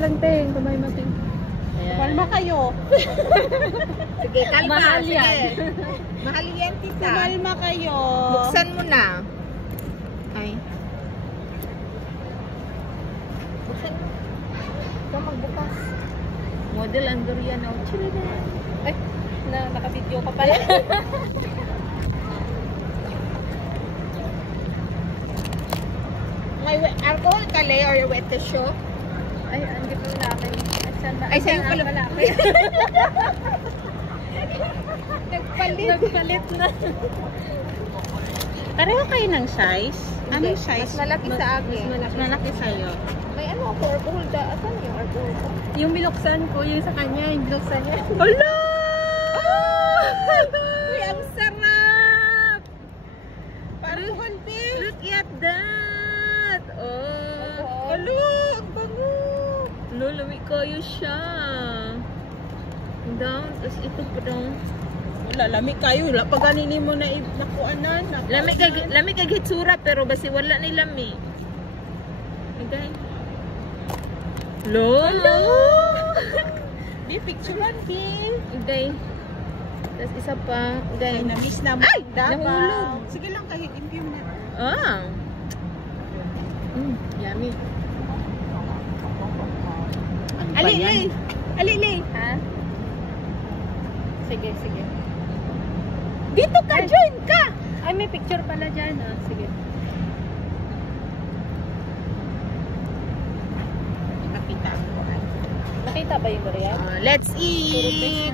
lang, Teng. Kumain natin. Kalma kayo. Sige, kalma. Mahal Sige. yan. Mahal yan kita. Kalma kayo. Buksan mo na. Ay. Buksan mo. Ikaw magbukas. Model ang durian. Oh, Ay, naka-video ka pala. May alcohol ka, Le, or wet tissue? Ay, hindi pa wala kayo. Ay, sa'yo pala. Wala kayo. Nagpalit na. Pareho kayo ng size? Anong size? Mas malaki sa akin. Mas malaki sa'yo. May ano ako, alcohol da. Asan yung alcohol ko? Yung binuksan ko, yung sa kanya, yung binuksan niya. Hala! Uy, ang sarap! Parang konti. Look at that! Oh! Alo, ang bango! Lulami kayo siya. Down, tapos ito pa daw. Lalami kayo. Wala pa ganini mo na nakuanan. Lami kay gitsura pero basi wala ni lami. Okay. Lolo. Di picturean din. Okay. Tapos isa pa. Okay. Ay, na-miss na mo. Ay! Davao. Nahulog. Sige lang, kahit impim na. Ah. Yummy. Ali. Ha? Sige, sige. Dito ka, join ka! Ay, may picture pala dyan. Ah, sige. Nakita ko. Nakita ba yung durian? Let's eat.